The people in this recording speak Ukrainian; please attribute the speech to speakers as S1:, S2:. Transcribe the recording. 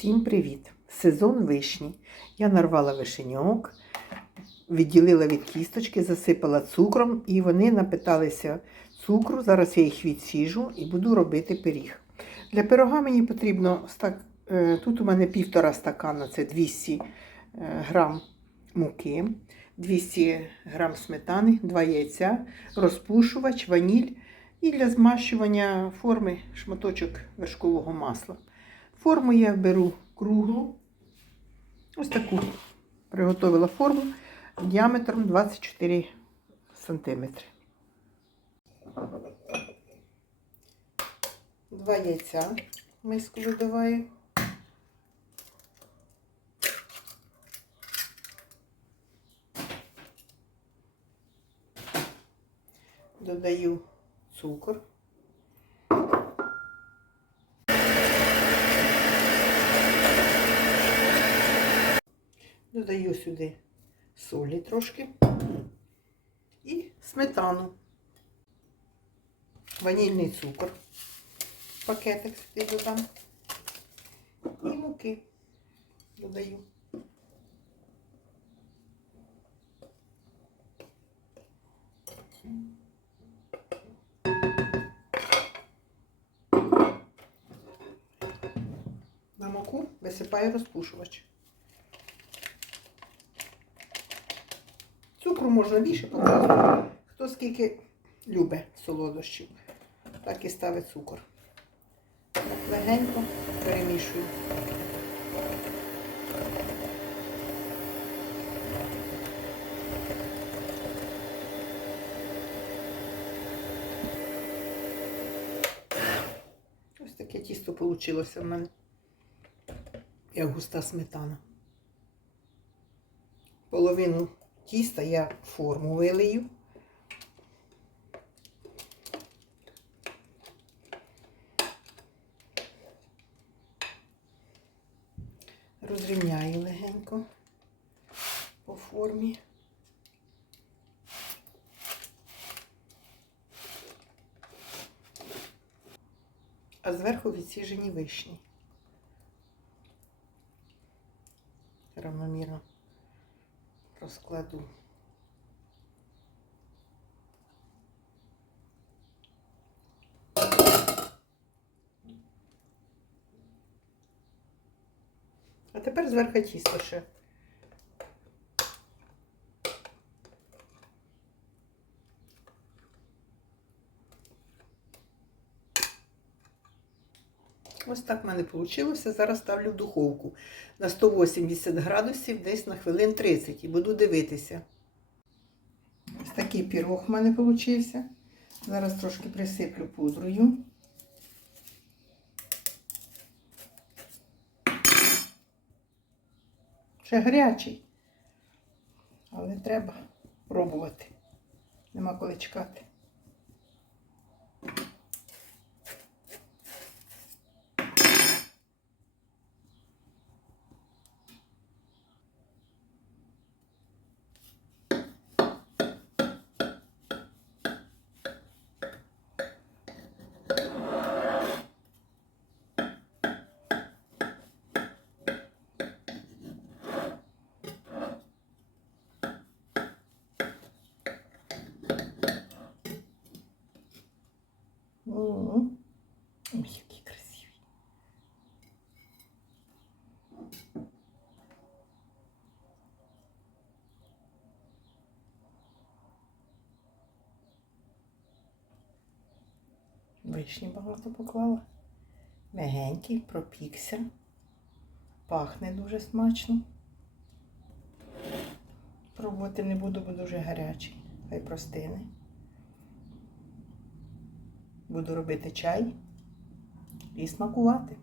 S1: Всім привіт! Сезон вишні. Я нарвала вишеньок, відділила від кісточки, засипала цукром і вони напиталися цукру. Зараз я їх відсіжу і буду робити пиріг. Для пирога мені потрібно е, тут у мене півтора стакана, це 200 е, грам муки, 200 грам сметани, 2 яйця, розпушувач, ваніль і для змащування форми шматочок вершкового масла. Форму я беру круглу. Ось таку приготовила форму діаметром 24 см. Два яйця миску вибиваю. Додаю цукор. Додаю сюди солі трошки і сметану, ванільний цукор, пакетик сюди додам і муки додаю. На муку висипаю розпушувач. Цукру можна більше покласти. Хто скільки любить солодощів, так і ставить цукор. Легенько перемішую. Ось таке тісто вийшло в мене, як густа сметана. Половину тіста я форму вилию. Розрівняю легенько по формі. А зверху відсіжені вишні. Равномірно розкладу. А тепер зверху тісто ще. Ось так в мене вийшло. Зараз ставлю в духовку на 180 градусів десь на хвилин 30 і буду дивитися. Ось такий пірог в мене вийшов. Зараз трошки присиплю пудрою. Ще гарячий, але треба пробувати. Нема коли чекати. 음, 맛있 Вишні багато поклала. Мягенький, пропікся. Пахне дуже смачно. Пробувати не буду, бо дуже гарячий. Хай простине. Буду робити чай і смакувати.